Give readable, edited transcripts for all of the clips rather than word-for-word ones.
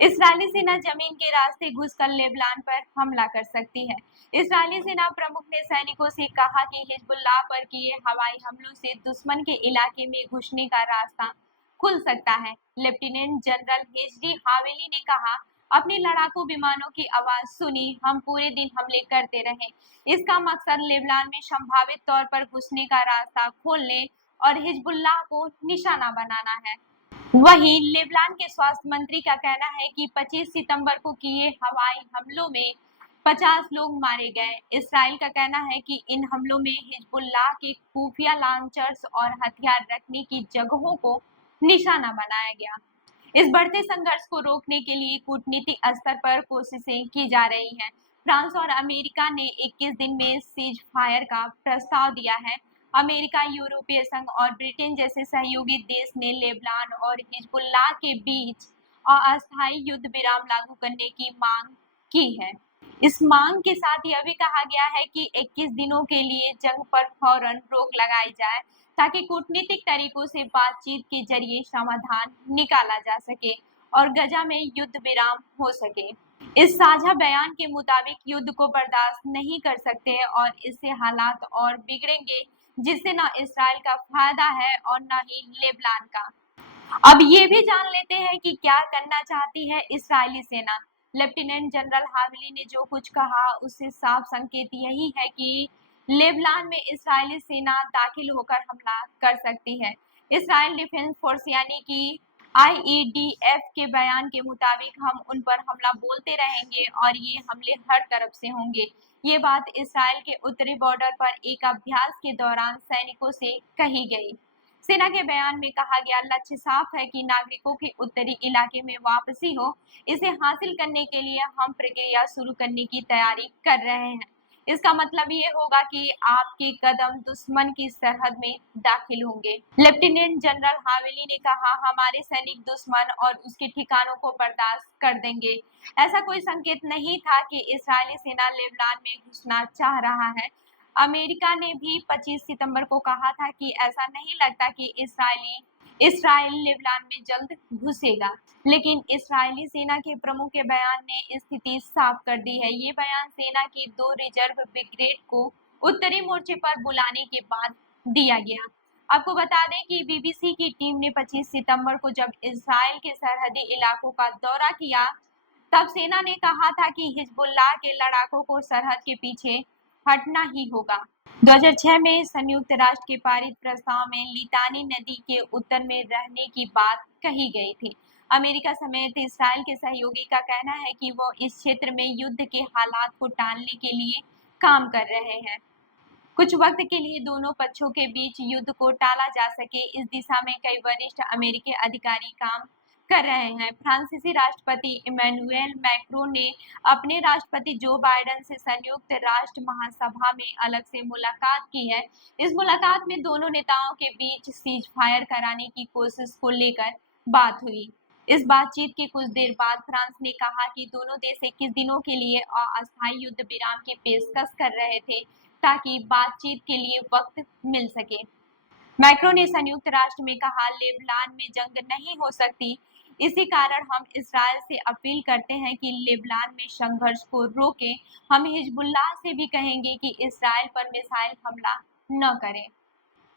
इस्राएली सेना जमीन के रास्ते घुसकर लेबनान पर हमला कर सकती है। इस्राएली सेना प्रमुख ने सैनिकों से कहा कि हिजबुल्लाह पर किए हवाई हमलों से दुश्मन के इलाके में घुसने का रास्ता खुल सकता है। लेफ्टिनेंट जनरल हेजरी हावेली ने कहा, अपने लड़ाकू विमानों की आवाज सुनी, हम पूरे दिन हमले करते रहे। इसका मकसद लेबनान में संभावित तौर पर घुसने का रास्ता खोलने और हिजबुल्लाह को निशाना बनाना है। वहीं लेबनान के स्वास्थ्य मंत्री का कहना है कि 25 सितंबर को किए हवाई हमलों में 50 लोग मारे गए। इस्राएल का कहना है कि इन हमलों में हिजबुल्लाह के खुफिया लॉन्चर्स और हथियार रखने की जगहों को निशाना बनाया गया। इस बढ़ते संघर्ष को रोकने के लिए कूटनीतिक स्तर पर कोशिशें की जा रही हैं। फ्रांस और अमेरिका ने 21 दिन में सीज फायर का प्रस्ताव दिया है। अमेरिका, यूरोपीय संघ और ब्रिटेन जैसे सहयोगी देश ने लेबनान और हिजबुल्लाह के बीच अस्थायी युद्ध विराम लागू करने की मांग की है। इस मांग के साथ यह भी कहा गया है कि 21 दिनों के लिए जंग पर फौरन रोक लगाई जाए ताकि कूटनीतिक तरीकों से बातचीत के जरिए समाधान निकाला जा सके और गजा में युद्ध विराम हो सके। इस साझा बयान के मुताबिक युद्ध को बर्दाश्त नहीं कर सकते और इससे हालात और बिगड़ेंगे, जिससे न इसराइल का फायदा है और न ही लेबनान का। अब ये भी जान लेते हैं कि क्या करना चाहती है इस्राएली सेना। लेफ्टिनेंट जनरल हावेली ने जो कुछ कहा उससे साफ संकेत यही है कि लेबनान में इस्राएली सेना दाखिल होकर हमला कर सकती है। इसराइल डिफेंस फोर्स यानी कि IEDF के बयान के मुताबिक हम उन पर हमला बोलते रहेंगे और ये हमले हर तरफ से होंगे। ये बात इसराइल के उत्तरी बॉर्डर पर एक अभ्यास के दौरान सैनिकों से कही गई। सेना के बयान में कहा गया, लक्ष्य साफ है कि नागरिकों के उत्तरी इलाके में वापसी हो। इसे हासिल करने के लिए हम प्रक्रिया शुरू करने की तैयारी कर रहे हैं। इसका मतलब ये होगा कि आपके कदम दुश्मन की सरहद में दाखिल होंगे। लेफ्टिनेंट जनरल हावेली ने कहा, हमारे सैनिक दुश्मन और उसके ठिकानों को बर्दाश्त कर देंगे। ऐसा कोई संकेत नहीं था कि इस्राएली सेना लेबनान में घुसना चाह रहा है। अमेरिका ने भी 25 सितंबर को कहा था कि ऐसा नहीं लगता कि इसराइल लेबनान में जल्द घुसेगा, लेकिन इस्राएली सेना के प्रमुख के बयान ने स्थिति साफ कर दी है। ये बयान सेना की 2 रिजर्व ब्रिगेड को उत्तरी मोर्चे पर बुलाने के बाद दिया गया। आपको बता दें कि BBC की टीम ने 25 सितंबर को जब इसराइल के सरहदी इलाकों का दौरा किया, तब सेना ने कहा था कि हिजबुल्लाह के लड़ाकों को सरहद के पीछे हटना ही होगा। 2006 में संयुक्त राष्ट्र के पारित प्रस्ताव में लितानी नदी के उत्तर में रहने की बात कही गई थी। अमेरिका समेत इसराइल के सहयोगी का कहना है कि वो इस क्षेत्र में युद्ध के हालात को टालने के लिए काम कर रहे हैं। कुछ वक्त के लिए दोनों पक्षों के बीच युद्ध को टाला जा सके, इस दिशा में कई वरिष्ठ अमेरिकी अधिकारी काम कर रहे हैं। फ्रांसीसी राष्ट्रपति इमैनुएल मैक्रों ने अपने राष्ट्रपति जो बाइडेन से संयुक्त राष्ट्र महासभा में अलग से मुलाकात की है। इस मुलाकात में दोनों नेताओं के बीच सीज फायर कराने की कोशिश को लेकर बात हुई। इस बातचीत के कुछ देर बाद फ्रांस ने कहा कि दोनों देश 21 दिनों के लिए अस्थायी युद्ध विराम की पेशकश कर रहे थे ताकि बातचीत के लिए वक्त मिल सके। मैक्रो ने संयुक्त राष्ट्र में कहा, लेबनान में जंग नहीं हो सकती, इसी कारण हम इसराइल से अपील करते हैं कि लेबनान में संघर्ष को रोकें। हम हिजबुल्लाह से भी कहेंगे कि इसराइल पर मिसाइल हमला न करें।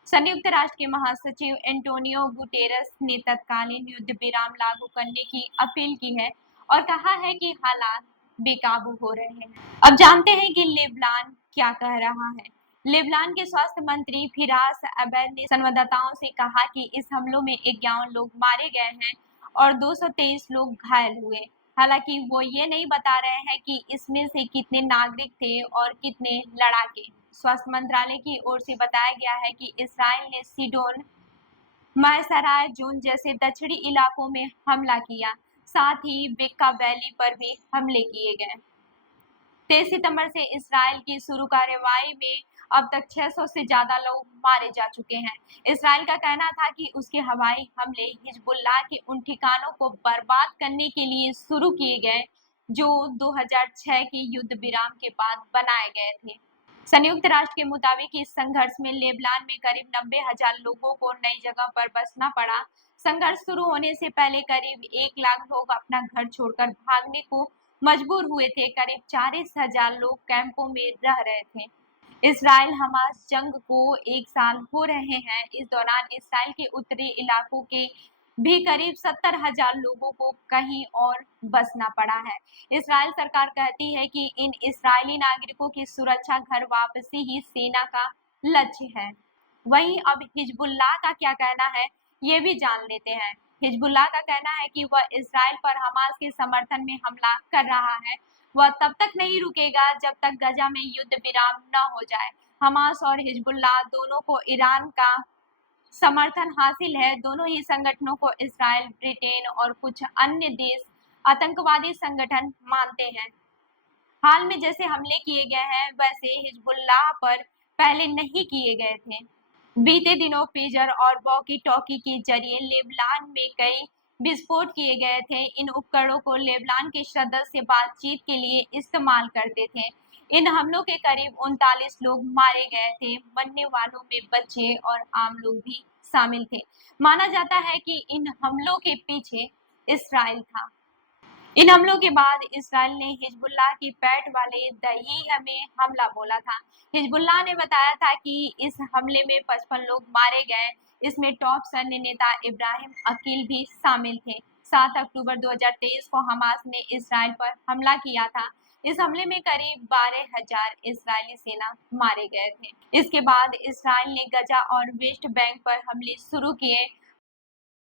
संयुक्त राष्ट्र के महासचिव एंटोनियो गुटेरस ने तत्कालीन युद्ध विराम लागू करने की अपील की है और कहा है कि हालात बेकाबू हो रहे हैं। अब जानते हैं कि लेबनान क्या कह रहा है। लेबनान के स्वास्थ्य मंत्री फिरास अबैद ने संवाददाताओं से कहा कि इस हमलों में 51 लोग मारे गए हैं और 223 लोग घायल हुए। हालांकि वो ये नहीं बता रहे हैं कि इसमें से कितने नागरिक थे और कितने लड़ाके। स्वास्थ्य मंत्रालय की ओर से बताया गया है कि इसराइल ने सीडोन, मायसराय जोन जैसे दक्षिणी इलाकों में हमला किया, साथ ही बेक्का वैली पर भी हमले किए गए। 23 सितंबर से इसराइल की शुरू कार्रवाई में अब तक 600 से ज्यादा लोग मारे जा चुके हैं। इसराइल का कहना था कि उसके हवाई हमले हिजबुल्लाह के उन ठिकानों को बर्बाद करने के लिए शुरू किए गए जो 2006 के युद्ध विराम के बाद बनाए गए थे। संयुक्त राष्ट्र के मुताबिक इस संघर्ष में लेबनान में करीब 90,000 लोगों को नई जगह पर बसना पड़ा। संघर्ष शुरू होने से पहले करीब 1 लाख लोग अपना घर छोड़कर भागने को मजबूर हुए थे। करीब 40,000 लोग कैंपों में रह रहे थे। इसराइल हमास जंग को 1 साल हो रहे हैं। इस दौरान इसराइल के उत्तरी इलाकों के भी करीब 70,000 लोगों को कहीं और बसना पड़ा है। इसराइल सरकार कहती है कि इन इसराइली नागरिकों की सुरक्षा, घर वापसी ही सेना का लक्ष्य है। वहीं अब हिजबुल्लाह का क्या कहना है, ये भी जान लेते हैं। हिजबुल्लाह का कहना है कि वह इसराइल पर हमास के समर्थन में हमला कर रहा है। वह तब तक नहीं रुकेगा जब तक गजा में युद्ध विराम न हो जाए। हमास और हिजबुल्लाह दोनों को ईरान का समर्थन हासिल है। दोनों ही संगठनों को इसराइल, ब्रिटेन और कुछ अन्य देश आतंकवादी संगठन मानते हैं। हाल में जैसे हमले किए गए हैं वैसे हिजबुल्लाह पर पहले नहीं किए गए थे। बीते दिनों पेजर और वॉकी टॉकी के जरिए लेबनान में कई विस्फोट किए गए थे। इन उपकरणों को लेबनान के सदस्य बातचीत के लिए इस्तेमाल करते थे। इन हमलों के करीब 39 लोग मारे गए थे। मरने वालों में बच्चे और आम लोग भी शामिल थे। माना जाता है कि इन हमलों के पीछे इसराइल था। इन हमलों के बाद इसराइल ने हिजबुल्लाह की पैठ वाले दहिया में हमला बोला था। हिजबुल्लाह ने बताया था कि इस हमले में 55 लोग मारे गए। इसमें टॉप सैन्य नेता इब्राहिम अकील भी शामिल थे। 7 अक्टूबर 2023 को हमास ने इसराइल पर हमला किया था। इस हमले में करीब 12,000 इसराइली सेना मारे गए थे। इसके बाद इसराइल ने गजा और वेस्ट बैंक पर हमले शुरू किए।